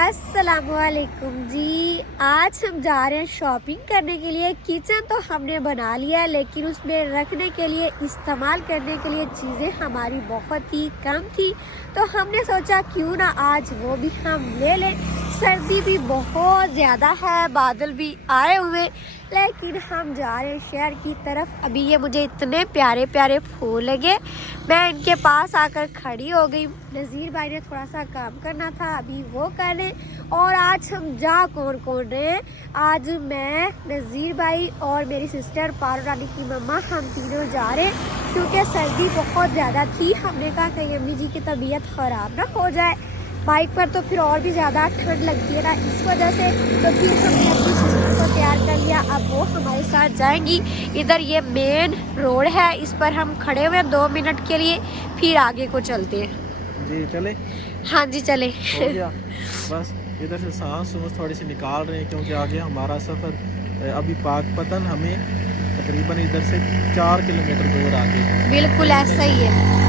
अस्सलामुअलैकुम जी। आज हम जा रहे हैं शॉपिंग करने के लिए। किचन तो हमने बना लिया है, लेकिन उसमें रखने के लिए, इस्तेमाल करने के लिए चीज़ें हमारी बहुत ही कम थी, तो हमने सोचा क्यों ना आज वो भी हम ले लें। सर्दी भी बहुत ज़्यादा है, बादल भी आए हुए, लेकिन हम जा रहे हैं शहर की तरफ। अभी ये मुझे इतने प्यारे प्यारे फूल लगे, मैं इनके पास आकर खड़ी हो गई। नज़ीर भाई ने थोड़ा सा काम करना था, अभी वो कर रहे। और आज हम जा कौन कौन रहे हैं? आज मैं, नज़ीर भाई और मेरी सिस्टर पारो रानी की मम्मा, हम तीनों जा रहे हैं क्योंकि सर्दी बहुत ज़्यादा थी। हमने कहा कहीं अम्मी जी की तबीयत ख़राब ना हो जाए। बाइक पर तो फिर और भी ज़्यादा ठंड लगती है ना, इस वजह से। तो फिर हमने अपनी सिस्टर को तैयार कर लिया, अब वो हमारे साथ जाएंगी। इधर ये मेन रोड है, इस पर हम खड़े हुए हैं 2 मिनट के लिए, फिर आगे को चलते हैं। जी चले। हाँ जी चले। हो गया बस। इधर से सांस थोड़ी सी निकाल रहे हैं क्योंकि आगे हमारा सफ़र अभी पाकपतन हमें तकरीबन इधर से 4 किलोमीटर दूर आगे। बिल्कुल ऐसा ही है।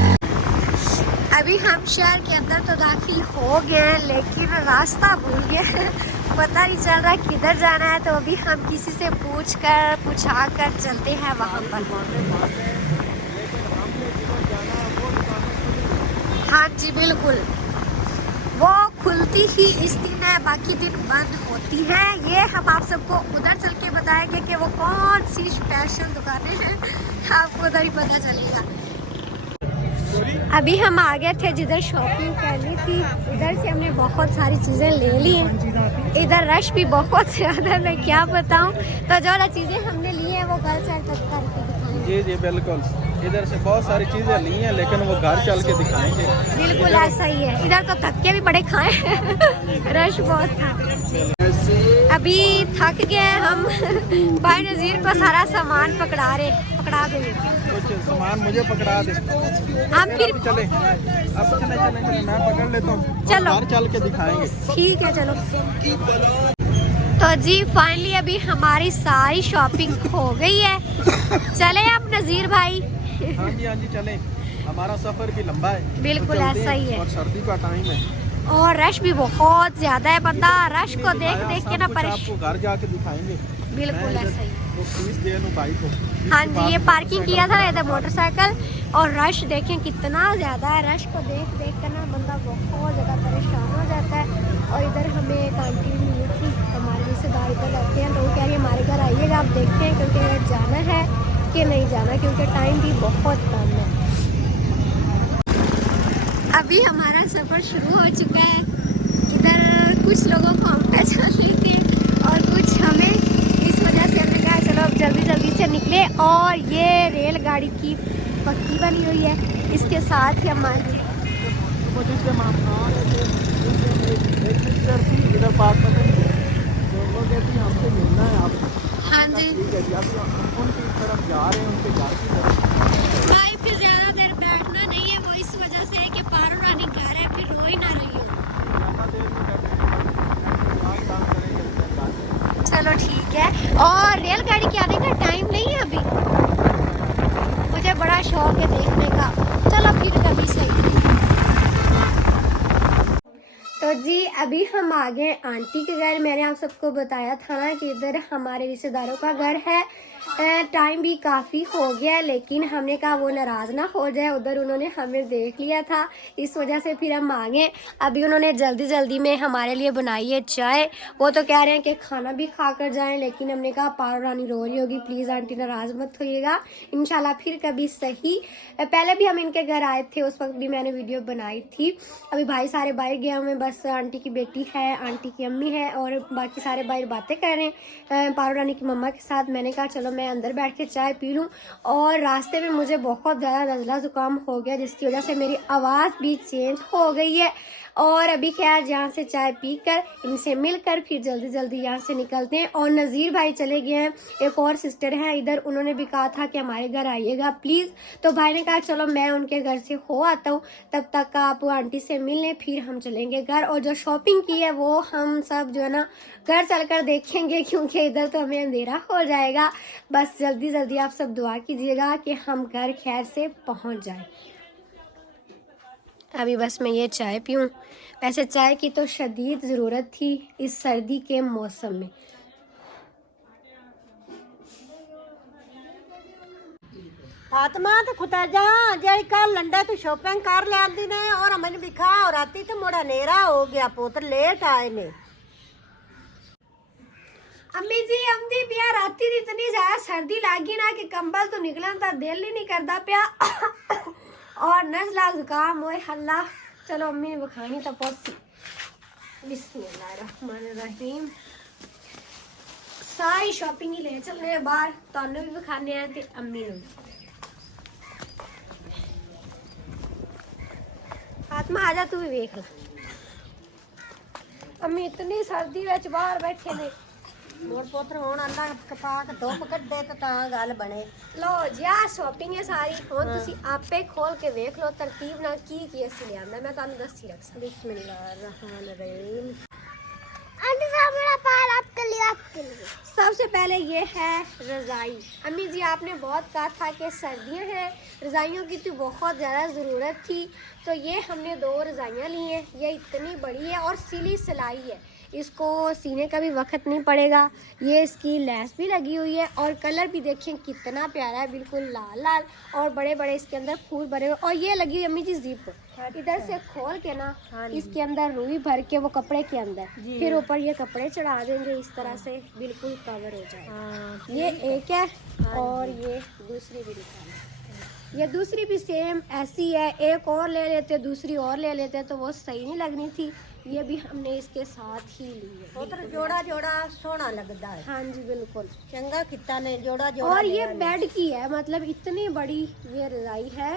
अभी हम शहर के अंदर तो दाखिल हो गए, लेकिन रास्ता भूल गए। पता नहीं चल रहा किधर जाना है, तो अभी हम किसी से पूछा कर चलते हैं वहाँ पर। हाँ जी बिल्कुल, वो खुलती ही इस दिन है, बाकी दिन बंद होती है। ये हम आप सबको उधर चल के बताएंगे कि वो कौन सी स्पेशल दुकानें हैं, आपको उधर ही पता चलेगा। अभी हम आ गए थे जिधर शॉपिंग करनी थी, उधर से हमने बहुत सारी चीज़ें ले ली हैं। इधर रश भी बहुत ज़्यादा, मैं क्या बताऊं। तो जो चीज़ें हमने ली हैं वो घर चल कर करके दिखाएंगे। जी जी बिल्कुल, इधर से बहुत सारी चीज़ें ली हैं, लेकिन वो घर चल के दिखाएंगे। बिल्कुल ऐसा ही है, इधर तो थक्के भी बड़े खाए हैं। रश बहुत था। अभी थक गए हम। भाई नज़ीर को सारा सामान पकड़ा दे। कुछ सामान मुझे पकड़ा दे, हम फिर चले। अब चले मैं पकड़ लेता हूँ, चलो घर चल के दिखाएंगे। ठीक है चलो। तो जी फाइनली अभी हमारी सारी शॉपिंग हो गई है। चले अब नज़ीर भाई। हाँ जी चले, हमारा सफ़र भी लंबा है। बिल्कुल तो ऐसा ही है, और सर्दी का टाइम है और रश भी बहुत ज्यादा है। बंदा रश को देख देख के ना आपको घर जाके दिखाएंगे। बिल्कुल ऐसा ही। वो फीस दे लूं भाई को। हाँ जी, ये पार्किंग किया था इधर मोटरसाइकिल, और रश देखें कितना ज़्यादा है। रश को देख देख कर ना बंदा बहुत ज़्यादा परेशान हो जाता है। और इधर हमें एक आंटी भी मिली थी, हमारे रिश्तेदार इधर रहते हैं, तो वो कह रही है हमारे घर आइएगा, आप देखते हैं क्योंकि इधर जाना है कि नहीं जाना, क्योंकि टाइम भी बहुत कम है। अभी हमारा सफ़र शुरू हो चुका है। इधर कुछ लोगों को हम पहचान रही थी और कुछ हमें, इस वजह से हमने कहा चलो अब जल्दी जल्दी से निकले। और ये रेलगाड़ी की पट्टी बनी हुई है, इसके साथ ही हम आगे। हमसे मिलना है आप। हाँ जी उनकी तरफ जा रहे हैं, उनके घर की तरफ। भाई फिर ज़्यादा देर बैठना नहीं है, वो इस वजह से है कि पारो रानी घर है, फिर रो ही ना रही हो। चलो ठीक है। और रेलगाड़ी के आने का टाइम नहीं है अभी, मुझे बड़ा शौक है देखने का। चलो फिर कभी सही। तो जी अभी हम आ गए आंटी के घर। मैंने आप सबको बताया था ना कि इधर हमारे रिश्तेदारों का घर है। टाइम भी काफ़ी हो गया, लेकिन हमने कहा वो नाराज़ ना हो जाए, उधर उन्होंने हमें देख लिया था, इस वजह से फिर हम आ गए। अभी उन्होंने जल्दी जल्दी में हमारे लिए बनाई है चाय। वो तो कह रहे हैं कि खाना भी खा कर जाएँ, लेकिन हमने कहा पारो रानी रो रही होगी, प्लीज़ आंटी नाराज़ मत होइएगा, इंशाल्लाह फिर कभी सही। पहले भी हम इनके घर आए थे, उस वक्त भी मैंने वीडियो बनाई थी। अभी भाई सारे बाहर गए हुए, बस आंटी की बेटी है, आंटी की अम्मी है, और बाकी सारे बाहर बातें कर रहे हैं पारो रानी की मम्मा के साथ। मैंने कहा चलो मैं अंदर बैठ के चाय पी लूँ। और रास्ते में मुझे बहुत ज़्यादा नज़ला ज़ुकाम हो गया, जिसकी वजह से मेरी आवाज़ भी चेंज हो गई है। और अभी खैर यहाँ से चाय पीकर, इनसे मिलकर फिर जल्दी जल्दी यहाँ से निकलते हैं। और नज़ीर भाई चले गए हैं, एक और सिस्टर है इधर, उन्होंने भी कहा था कि हमारे घर आइएगा प्लीज़। तो भाई ने कहा चलो मैं उनके घर से हो आता हूँ, तब तक आप आंटी से मिल लें, फिर हम चलेंगे घर। और जो शॉपिंग की है वो हम सब जो है ना घर चलकर देखेंगे, क्योंकि इधर तो हमें अंधेरा हो जाएगा। बस जल्दी जल्दी आप सब दुआ कीजिएगा कि हम घर खैर से पहुँच जाए। अभी बस मैं ये चाय पीऊँ। वैसे चाय की तो शदीद ज़रूरत थी इस सर्दी के मौसम में। फातिमा तो खुदा जा जे कल लंडा तू शॉपिंग कर ले आंदी ने और मैंने दिखा और राती तो मोड़ा नेरा हो गया पुत्र लेट आए ने। अम्मी जी अम्मी पिया राती दी इतनी ज्यादा सर्दी लागी ना कि कंबल तो निकलन ता दिल ही नहीं करता पिया और नज़ला जुकाम होए हल्ला। चलो अम्मी ने बखानी तो पहुंची। बिस्मिल्लाहिर्रहमानिर्रहीम। सारी शॉपिंग ही ले चलने बाहर तानू भी बखाने हैं ते अम्मी ने। फातिमा आजा तू भी देख ला। अम्मी इतनी सर्दी विच बाहर बैठे ने। मोर पुत्र हुण अल्लाह कपा के धुप कड्डे तो तां गल बने। लो जी आ शॉपिंग है सारी हुण तुसी आपे खोल के देख लो तरतीब नाल की असि लियांदा मैं तुहानू दस्सी रखसा। बिस्मिल्लाहिर्रहमानिर्रहीम। आंटी साहब मेरा पाल आपके लिए। सबसे पहले ये है रज़ाई। अम्मी जी आपने बहुत कहा था कि सर्दियां हैं रज़ाइयों की तो बहुत ज़्यादा ज़रूरत थी, तो ये हमने 2 रज़ाइयाँ ली हैं। ये इतनी बड़ी है और सिली सिलाई है, इसको सीने का भी वक्त नहीं पड़ेगा। ये इसकी लेस भी लगी हुई है और कलर भी देखें कितना प्यारा है, बिल्कुल लाल लाल और बड़े बड़े इसके अंदर फूल भरे हुए। और ये लगी हुई अम्मी जी जिप, इधर से खोल के ना इसके अंदर रुई भर के वो कपड़े के अंदर फिर ऊपर ये कपड़े चढ़ा देंगे, इस तरह से बिल्कुल कवर हो जाएगा। ये एक है और ये दूसरी भी दिखाना। ये दूसरी भी सेम ऐसी है, एक और ले लेते दूसरी और ले लेते तो वो सही नहीं लगनी थी। ये भी हमने इसके साथ ही ली है। पुत्र जोड़ा जोड़ा सोना लगता है। हाँ जी बिल्कुल चंगा किता ने जोड़ा जोड़ा। और ये बेड की है, मतलब इतनी बड़ी ये रजाई है।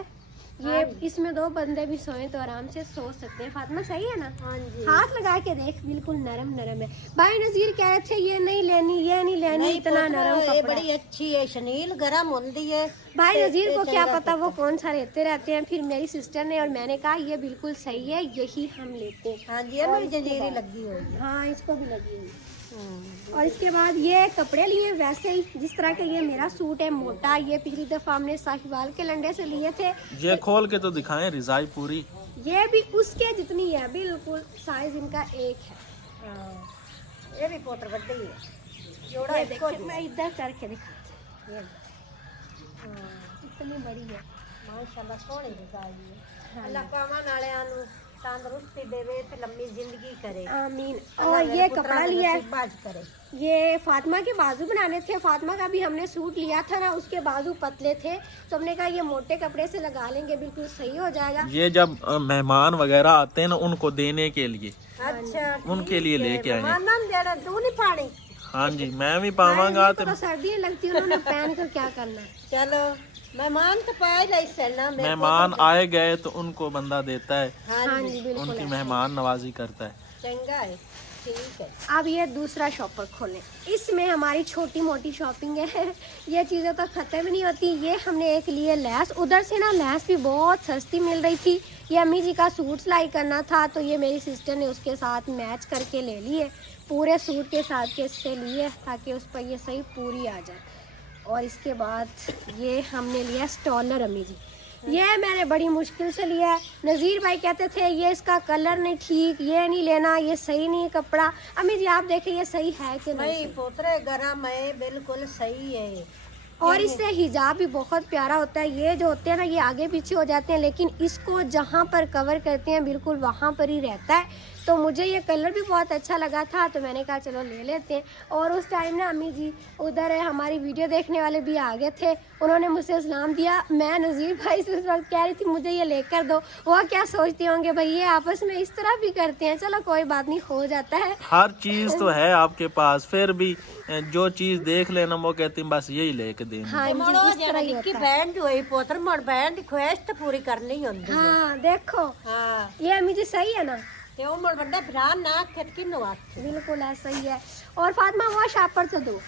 ये इसमें 2 बंदे भी सोए तो आराम से सो सकते हैं। फातिमा सही है ना? हाँ जी। हाथ लगा के देख बिल्कुल नरम नरम है। भाई नजीर कह रहे थे ये नहीं लेनी ये नहीं लेनी, इतना नरम ये कपड़ा। बड़ी अच्छी है, शनील गरम होती है। भाई नजीर को क्या पता वो कौन सा लेते रहते हैं। फिर मेरी सिस्टर ने और मैंने कहा ये बिल्कुल सही है, यही हम लेते हैं। हाँ जी ये भी जंजीरी लगी हुई है। हाँ इसको भी लगी हुई। और इसके बाद ये कपड़े लिए वैसे ही जिस तरह का ये मेरा सूट है मोटा, ये पिछली दफा हमने साहिवाल के लंडे से लिए थे। ये खोल के तो दिखाएं रजाई पूरी। ये भी उसके जितनी है, बिल्कुल साइज इनका एक है। ये भी पोत्र बड़ी है। जोड़ा ये देखो देखिए मैं इधर करके दिखाती हूँ। इतनी बड़ी है माशाल्लाह सोहनी रजाई है। अल्लाह पावां नालियां नू तंदुरुस्ती देवे ते लंबी जिंदगी करे, आमीन। और ये कपड़ा लिया है, बाज करे। ये फातिमा के बाजू बनाने थे। फातिमा का भी हमने सूट लिया था ना, उसके बाजू पतले थे तो हमने कहा ये मोटे कपड़े से लगा लेंगे, बिल्कुल सही हो जाएगा। ये जब मेहमान वगैरह आते हैं ना उनको देने के लिए, अच्छा उनके लिए लेके आए। मेहमानां नूं देना तू नहीं पानी। हाँ जी मैं भी पावांगा। तो सर्दियाँ लगती है, उन्होंने पहन कर क्या करना है। चलो मेहमान तो पाए ला इससे ना। मेहमान आए गए तो उनको बंदा देता है, हाँ जी बिल्कुल उनकी मेहमान नवाजी करता है। चंगा है, ठीक है। अब ये दूसरा शॉपर खोलें। इसमें हमारी छोटी मोटी शॉपिंग है, ये चीज़ें तो ख़त्म ही नहीं होती। ये हमने एक लिए लैस, उधर से ना लैस भी बहुत सस्ती मिल रही थी। ये अम्मी जी का सूट सिलाई करना था तो ये मेरी सिस्टर ने उसके साथ मैच करके ले लिए, पूरे सूट के साथ के इससे लिए ताकि उस पर ये सही पूरी आ जाए। और इसके बाद ये हमने लिया स्टॉलर अम्मी जी, ये मैंने बड़ी मुश्किल से लिया है। नज़ीर भाई कहते थे ये इसका कलर नहीं ठीक, ये नहीं लेना, ये सही नहीं कपड़ा। अम्मी जी आप देखें ये सही है कि नहीं। भाई पोतरे गरम है, बिल्कुल सही है। और इससे हिजाब भी बहुत प्यारा होता है। ये जो होते हैं ना ये आगे पीछे हो जाते हैं, लेकिन इसको जहाँ पर कवर करते हैं बिल्कुल वहाँ पर ही रहता है। तो मुझे ये कलर भी बहुत अच्छा लगा था तो मैंने कहा चलो ले लेते हैं। और उस टाइम ना अम्मी जी उधर हमारी वीडियो देखने वाले भी आ गए थे, उन्होंने मुझसे सलाम दिया। मैं नज़ीर भाई से उस वक्त कह रही थी मुझे ये लेकर दो, वो क्या सोचते होंगे भाई ये आपस में इस तरह भी करते हैं। चलो कोई बात नहीं, हो जाता है। हर चीज तो है आपके पास, फिर भी जो चीज देख लेना वो कहती बस यही लेके देनी। हाँ जी इस तरह ही निक्की होता है। बहन जो है पोतर मोड़ बहन की ख्वाहिश तो पूरी करनी होती है। हाँ देखो हाँ ये अम्मी जी सही है ना, ते ओ मोड़ बड़ा भरा ना खेत किन्नु आखे। बिल्कुल ऐसा ही है। और फातिमा वो शापर से दो,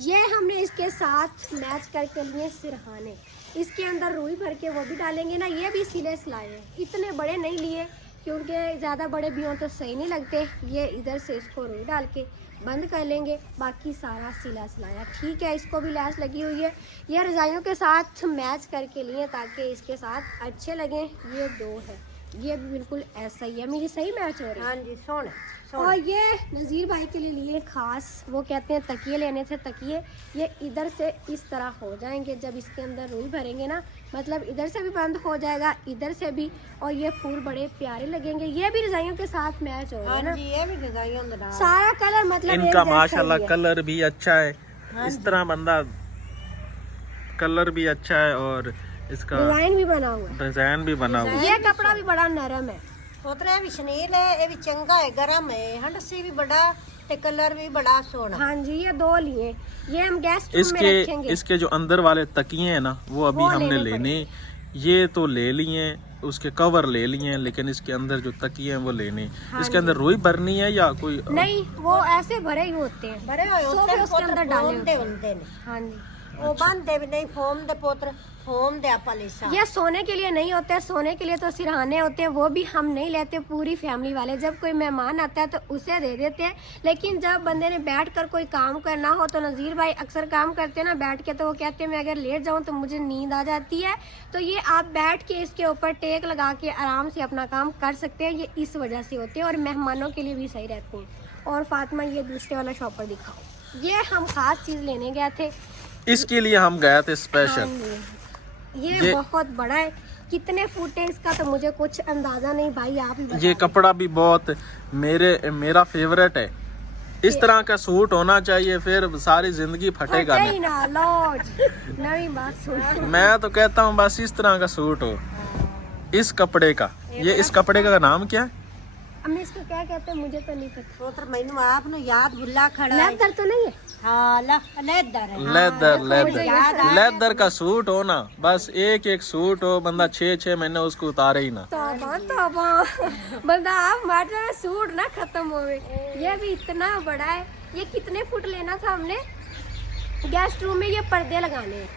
ये हमने इसके साथ मैच करके लिए सिरहाने, इसके अंदर रुई भर के वो भी डालेंगे ना। ये भी सिले सिलाए हैं, इतने बड़े नहीं लिए क्योंकि ज़्यादा बड़े भी हों तो सही नहीं लगते। ये इधर से इसको रुई डाल के बंद कर लेंगे, बाकी सारा सिला सिलाया ठीक है। इसको भी लैस लगी हुई है, ये रजाइयों के साथ मैच करके लिए ताकि इसके साथ अच्छे लगें। ये 2 है, ये भी बिल्कुल ऐसा ही है, मेरी सही मैच हो रही है। हाँ जी सोने और ये नज़ीर भाई के लिए खास वो कहते हैं तकिए लेने थे। तकिए ये इधर से इस तरह हो जाएंगे, जब इसके अंदर रुई भरेंगे ना, मतलब इधर से भी बंद हो जाएगा, इधर से भी, और ये फूल बड़े प्यारे लगेंगे। ये भी रजाइयों के साथ मैच हो रहा है ना, हाँ जी ये भी डिजाइन दे नाल सारा कलर मतलब एक इनका जैसा ही माशाल्लाह है। कलर भी अच्छा है, इस तरह बंदा कलर भी अच्छा है और इसका डिजाइन भी बना हुआ डिजाइन भी बना हुआ है। है। ये कपड़ा भी बड़ा नरम है। पोतरे भी शनील है, ये भी चंगा है, गरम है, हंडसी भी बड़ा ते कलर भी बड़ा सोना। हाँ जी ये दो लिए, ये हम गेस्ट रूम में रखेंगे। इसके जो अंदर वाले तकिए हैं ना वो अभी वो हमने लेने लेने, ये तो ले लिए, उसके कवर ले लिए हैं, लेकिन इसके अंदर जो तकिए हैं वो लेने। इसके अंदर रुई भरनी है या कोई नहीं, वो ऐसे भरे ही होते हैं, बड़े होए सोफे होते उसके अंदर डाले फोम होते दे हैं। होंदे ने, हाँ जी वो बांधते भी नहीं, फोम दे पोत्र फोम दे आपा लेसा। ये सोने के लिए नहीं होते, सोने के लिए तो सिरहाने होते हैं, वो भी हम नहीं लेते, पूरी फैमिली वाले। जब कोई मेहमान आता है तो उसे दे देते हैं, लेकिन जब बंदे ने बैठकर कोई काम करना हो तो नज़ीर भाई अक्सर काम करते हैं ना बैठ के, तो वो कहते हैं मैं अगर लेट जाऊं तो मुझे नींद आ जाती है, तो ये आप बैठ के इसके ऊपर टेक लगा के आराम से अपना काम कर सकते हैं। ये इस वजह से होते हैं और मेहमानों के लिए भी सही रहते हैं। और फातिमा ये दूसरे वाला शॉपर दिखाओ, ये हम खास चीज़ लेने गए थे, इसके लिए हम गए थे हाँ स्पेशल। जी। ये बहुत बड़ा है, कितने फुट है इसका तो मुझे कुछ अंदाजा नहीं भाई, आप ही ये कपड़ा भी बहुत मेरा फेवरेट है। इस तरह का सूट होना चाहिए, फिर सारी जिंदगी फटेगा फटे ही नहीं। ना लॉर्ड। नई बात सुन, मैं तो कहता हूँ बस इस तरह का सूट हो, इस कपड़े का। ये इस कपड़े का नाम क्या है? अम्मी इसको क्या कहते हैं मुझे तो नहीं पता। पोत्र मैनू आप नु याद भुला खड़ा है। लेदर तो नहीं है? हाँ लेदर है। लेदर का सूट हो ना, बस एक एक सूट हो, बंदा 6-6 महीने उसको उतारे ही ना। तौबा बंदा आप मार्टर में सूट ना खत्म होवे। ये भी इतना बड़ा है। ये कितने फुट लेना था हमने? गेस्ट रूम में ये पर्दे लगाने हैं।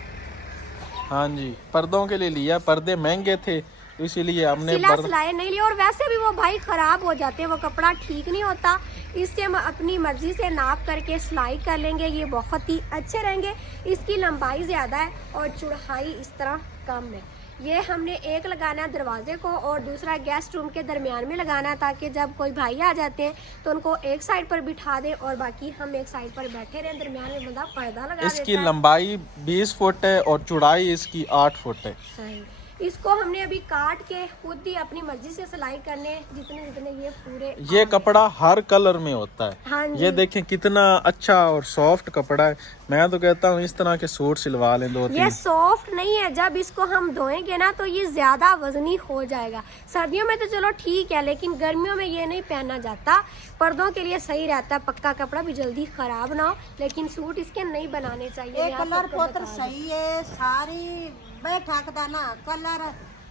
हाँ जी, पर्दों के लिए लिया, पर्दे महंगे थे इसीलिए हमने सिला सिलाए नहीं लिए, और वैसे भी वो भाई खराब हो जाते हैं, वो कपड़ा ठीक नहीं होता। इससे हम अपनी मर्जी से नाप करके सिलाई कर लेंगे, ये बहुत ही अच्छे रहेंगे। इसकी लंबाई ज़्यादा है और चौड़ाई इस तरह कम है। ये हमने एक लगाना है दरवाजे को और दूसरा गेस्ट रूम के दरमियान में लगाना है, ताकि जब कोई भाई आ जाते हैं तो उनको एक साइड पर बिठा दें और बाकी हम एक साइड पर बैठे रहें। दरमियान में बंदा पर्दा लगा इसकी देता है। लंबाई 20 फुट है और चौड़ाई इसकी 8 फुट है। सही। इसको हमने अभी काट के खुद ही अपनी मर्जी से सिलाई करने, जितने जितने ये पूरे। ये कपड़ा हर कलर में होता है। हाँ जी। ये देखें कितना अच्छा और सॉफ्ट कपड़ा है। मैं तो कहता हूँ इस तरह के सूट सिलवा लें 2-3। ये सॉफ्ट नहीं है, जब इसको हम धोएंगे ना तो ये ज्यादा वजनी हो जाएगा। सर्दियों में तो चलो ठीक है, लेकिन गर्मियों में ये नहीं पहना जाता। पर्दों के लिए सही रहता है, पक्का कपड़ा भी जल्दी खराब ना हो, लेकिन सूट इसके नहीं बनाने चाहिए। ये मैं आप कलर सबको पोत्र बता दूं। सही है, सारी बैठक दा ना कलर,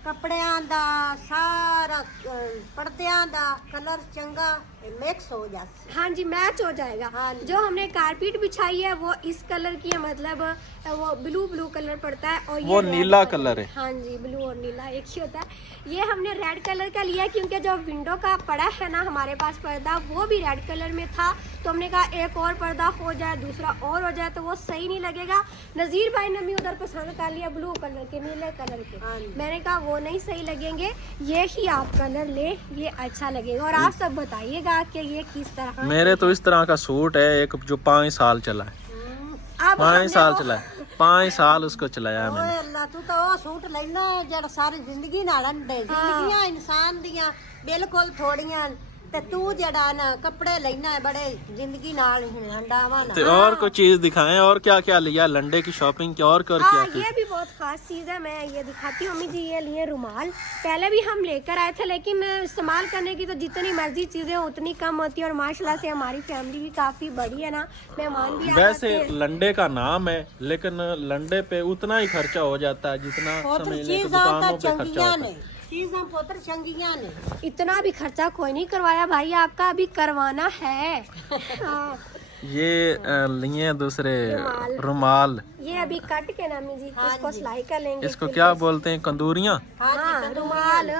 कपड़ियां दा सारा पर्दियां दा कलर चंगा मिक्स हो जाता। हाँ जी मैच हो जाएगा। हाँ जी। जो हमने कारपेट बिछाई है वो इस कलर की है, मतलब वो ब्लू कलर पड़ता है और ये वो रेड नीला कलर है। हाँ जी ब्लू और नीला एक ही होता है। ये हमने रेड कलर का लिया क्योंकि जो विंडो का पड़ा है ना हमारे पास पर्दा, वो भी रेड कलर में था, तो हमने कहा एक और पर्दा हो जाए, दूसरा और हो जाए तो वो सही नहीं लगेगा। नज़ीर भाई ने भी उधर पसंद कर लिया ब्लू कलर के, नीले कलर के। हाँ जी। मैंने कहा वो नहीं सही लगेंगे, ये ही आप कलर ले, ये अच्छा लगेगा। और आप सब बताइएगा कि ये किस तरह। मेरे तो इस तरह का सूट है एक जो 5 साल चला है। अब 5 साल चला है, 5 साल उसको चलाया है मैंने। ओए अल्लाह तू तो ਉਹ ਸੂਟ ਲੈਣਾ ਜਿਹੜਾ ਸਾਰੀ ਜ਼ਿੰਦਗੀ ਨਾਲ ਅੰਡੇ ਜ਼ਿੰਦਗੀਆਂ ਇਨਸਾਨ ਦੀਆਂ ਬਿਲਕੁਲ ਥੋੜੀਆਂ ਤੇ ਤੂੰ ਜਿਹੜਾ ਨਾ ਕੱਪੜੇ ਲੈਣਾ ਹੈ ਬੜੇ ਜ਼ਿੰਦਗੀ ਨਾਲ ਹੰਡਾਵਾ ਨਾ। तो और कोई चीज दिखाएं, और क्या क्या लिया लंडे की शॉपिंग की, और क्या हाँ की? ये भी बहुत खास चीज़ है, मैं ये दिखाती हूँ। अम्मी जी ये लिए रुमाल, पहले भी हम लेकर आए थे, लेकिन इस्तेमाल करने की तो जितनी मर्जी चीज़ें उतनी कम होती है। और माशाल्लाह से हमारी फैमिली भी काफ़ी बड़ी है ना, मेहमान भी आ वैसे जाते हैं। लंडे का नाम है, लेकिन लंडे पे उतना ही खर्चा हो जाता है जितना पोत्र समझ लें कि चीਜ਼ਾਂ ਤਾਂ दुकानों पे खर्चा ਚੰਗੀਆਂ होता ਨੇ, है। ਚੀਜ਼ਾਂ ਪੁੱਤਰ ਚੰਗੀਆਂ ਨੇ। इतना भी खर्चा कोई नहीं करवाया भाई, आपका अभी करवाना है। हाँ, ये लिए दूसरे रुमाल। रुमाल, ये अभी कट के ना अम्मी जी इसको सिलाई कर लेंगे। इसको क्या बोलते हैं, कंदूरियाँ? हाँ रुमाल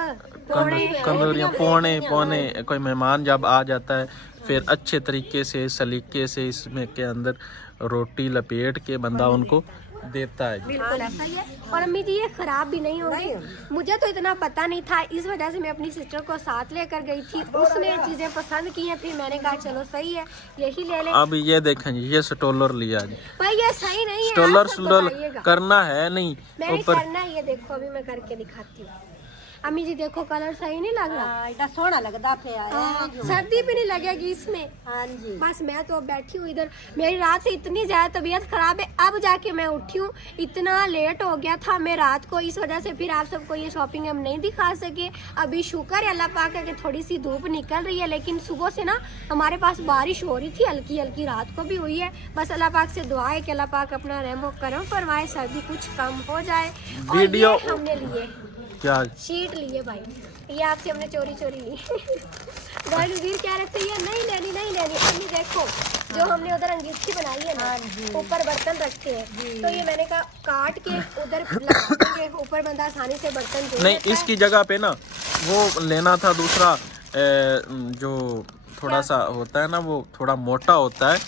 कंदूरियाँ, पौने। कोई मेहमान जब आ जाता है फिर अच्छे तरीके से सलीके से इसमें के अंदर रोटी लपेट के बंदा उनको देता है। बिल्कुल ऐसा ही है। और अम्मी जी ये खराब भी नहीं होंगे, मुझे तो इतना पता नहीं था, इस वजह से मैं अपनी सिस्टर को साथ लेकर गई थी, उसने चीजें पसंद की हैं, फिर मैंने कहा चलो सही है यही ले ले। अब ये देखें जी, ये स्टोलर लिया जी, भाई ये सही नहीं है, स्टोलर आप सब स्टोलर बताइएगा। करना है नहीं मैंने ऊपर। करना है, ये देखो अभी मैं करके दिखाती हूँ। अम्मी जी देखो कलर सही नहीं लग रहा, एडा सोहना लगदा पे आया सर्दी भी नहीं लगेगी इसमें। हाँ जी बस मैं तो अब बैठी हूँ इधर, मेरी रात से इतनी ज्यादा तबीयत खराब है, अब जाके मैं उठी हूँ, इतना लेट हो गया था मैं रात को, इस वजह से फिर आप सबको ये शॉपिंग हम नहीं दिखा सके। अभी शुक्र है अल्लाह पाक के थोड़ी सी धूप निकल रही है, लेकिन सुबह से ना हमारे पास बारिश हो रही थी, हल्की हल्की, रात को भी हुई है। बस अल्लाह पाक से दुआ है कि अल्लाह पाक अपना रहम व करम फरमाए, सर्दी कुछ कम हो जाए। और वीडियो ये हमने लिए क्या शीट लिए भाई, ये आपसे हमने चोरी चोरी ली। भाई नज़ीर कह रहे थे ये नहीं लेनी नहीं लेनी। अम्मी देखो जो हमने उधर अंगीठी बनाई है ना, ऊपर बर्तन रखे हैं, तो ये मैंने कहा काट के उधर लगा देंगे, ऊपर बंदा आसानी से बर्तन धो नहीं, लेता है। इसकी जगह पे ना वो लेना था दूसरा, जो थोड़ा सा होता है ना, वो थोड़ा मोटा होता है,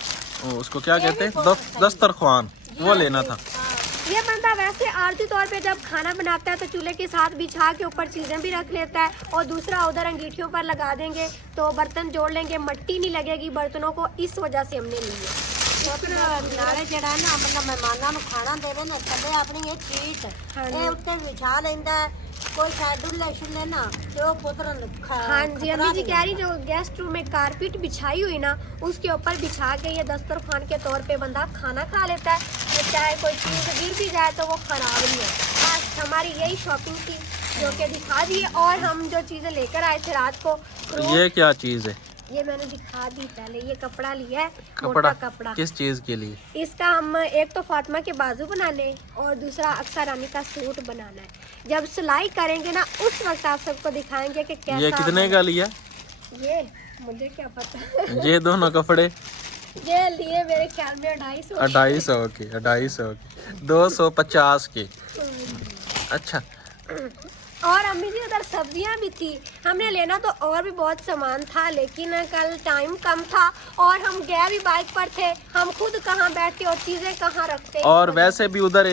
उसको क्या कहते हैं, दस्तरख्वान, वो लेना था। ये बंदा वैसे आरती तौर पे जब खाना बनाता है तो चूल्हे के साथ बिछा के ऊपर चीजें भी रख लेता है, और दूसरा उधर अंगीठियों पर लगा देंगे तो बर्तन जोड़ लेंगे, मट्टी नहीं लगेगी बर्तनों को, इस वजह से हमने लिए। ਨਾਲੇ ਜਿਹੜਾ ਨਾ ਬੰਦਾ ਮਹਿਮਾਨਾਂ ਨੂੰ ਖਾਣਾ ਦੇਵੇ ਨਾ, ਥੱਲੇ ਆਪਣੀ ਇਹ ਚੀਟ ਇਹ ਉੱਤੇ ਵਿਛਾ ਲੈਂਦਾ ਹੈ, कोई शेड्यूल ले ना तो पुत्रन हाँ जी अम्मी जी कह रही जो गेस्ट रूम में कारपेट बिछाई हुई ना, उसके ऊपर बिछा के ये दस्तरखान के तौर पे बंदा खाना खा लेता है, तो चाहे कोई चीज़ गिर भी जाए तो वो खराब नहीं है। बस हमारी यही शॉपिंग थी जो कि दिखा दी, और हम जो चीज़ें लेकर आए थे रात को, ये क्या चीज़ है? ये मैंने दिखा दी पहले, ये कपड़ा लिया है, कपड़ा, मोटा कपड़ा। किस चीज़ के लिए? इसका हम एक तो फातिमा के बाजू बनाने, और दूसरा अक्सर रानी का सूट बनाना है। जब सिलाई करेंगे ना उस वक्त आप सबको दिखाएंगे कि कैसा। ये कितने का लिया? ये मुझे क्या पता। ये दोनों कपड़े ये लिए मेरे ख्याल में 250। 250 के, 250 के, 250 के। अच्छा, और अम्मी जी उधर सब्जियां भी थी, हमने लेना तो और भी बहुत सामान था, लेकिन कल टाइम कम था और हम गए भी बाइक पर थे, हम खुद कहाँ बैठते और चीजें कहाँ रखते। और वैसे भी उधर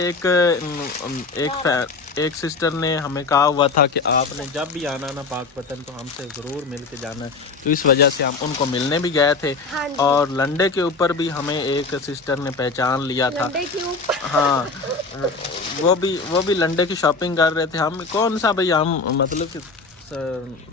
एक सिस्टर ने हमें कहा हुआ था कि आपने जब भी आना ना पाकपतन तो हमसे ज़रूर मिल के जाना है, तो इस वजह से हम उनको मिलने भी गए थे। हाँ जी। और लंडे के ऊपर भी हमें एक सिस्टर ने पहचान लिया था। लंडे के ऊपर हाँ, वो भी लंडे की शॉपिंग कर रहे थे। हम कौन सा भाई, हम मतलब कि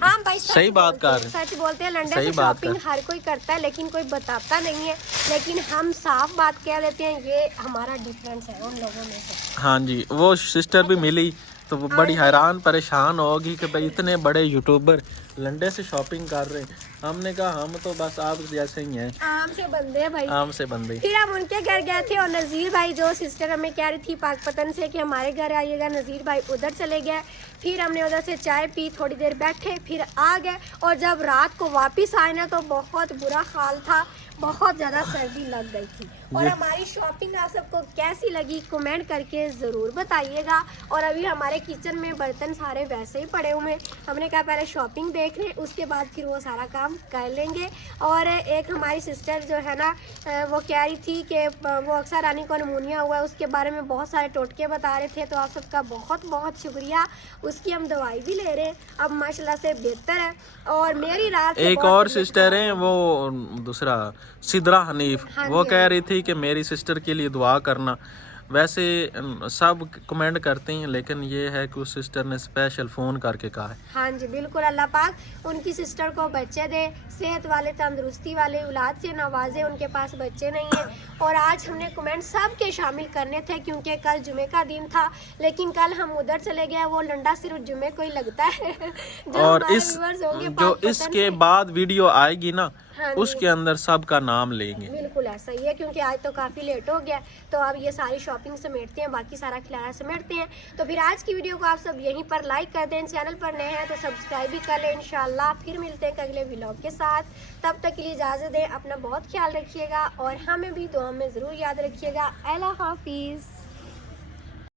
हाँ भाई सही बात कर रहे हैं, सच बोलते हैं, लंदन सही से बात शॉपिंग हर कोई करता है लेकिन कोई बताता नहीं है, लेकिन हम साफ बात कह देते हैं, ये हमारा डिफरेंस है उन लोगों में से। हाँ जी, वो सिस्टर भी मिली तो वो बड़ी हैरान परेशान होगी कि भाई इतने बड़े यूट्यूबर लंडे से शॉपिंग कर रहे हैं। हमने कहा हम तो बस आप जैसे ही हैं, आम से बंदे हैं भाई, आम से बंदे। फिर हम उनके घर गए थे, और नज़ीर भाई जो सिस्टर हमें कह रही थी पाकपतन से कि हमारे घर आइएगा, नज़ीर भाई उधर चले गए। फिर हमने उधर से चाय पी, थोड़ी देर बैठे, फिर आ गए, और जब रात को वापस आए ना तो बहुत बुरा हाल था, बहुत ज़्यादा सर्दी लग गई थी। और हमारी शॉपिंग आप सबको कैसी लगी कमेंट करके ज़रूर बताइएगा। और अभी हमारे किचन में बर्तन सारे वैसे ही पड़े हुए हैं, हमने कहा पहले शॉपिंग देख लें, उसके बाद फिर वो सारा काम कर लेंगे। और एक हमारी सिस्टर जो है ना, वो कह रही थी कि वो अक्सर रानी को निमोनिया हुआ है, उसके बारे में बहुत सारे टोटके बता रहे थे, तो आप सबका बहुत बहुत शुक्रिया। उसकी हम दवाई भी ले रहे हैं, अब माशाल्लाह से बेहतर है। और मेरी रात एक और सिस्टर है, वो दूसरा सिद्रा हनीफ, वो कह रही थी कि मेरी सिस्टर के लिए दुआ करना। वैसे सब कमेंट करते हैं, लेकिन ये है कि उस सिस्टर ने स्पेशल फ़ोन करके कहा है। हाँ जी बिल्कुल, अल्लाह पाक उनकी सिस्टर को बच्चे दे, सेहत वाले तंदुरुस्ती वाले औलाद से नवाजे, उनके पास बच्चे नहीं हैं। और आज हमने कमेंट सब के शामिल करने थे क्योंकि कल जुमे का दिन था, लेकिन कल हम उधर चले गए, वो लंडा सिर्फ जुमे को ही लगता है। और जो इसके बाद वीडियो आएगी ना, हाँ उसके अंदर सबका नाम लेंगे। बिल्कुल ऐसा ही है, क्योंकि आज तो काफ़ी लेट हो गया, तो अब ये सारी शॉपिंग समेटते हैं, बाकी सारा खिलाना समेटते हैं। तो फिर आज की वीडियो को आप सब यहीं पर लाइक कर दें, चैनल पर नए हैं तो सब्सक्राइब भी कर लें। इंशाल्लाह फिर मिलते हैं अगले व्लॉग के साथ, तब तक के लिए इजाज़त दें, अपना बहुत ख्याल रखिएगा और हमें भी दुआ में ज़रूर याद रखिएगा। अल्लाह हाफिज़।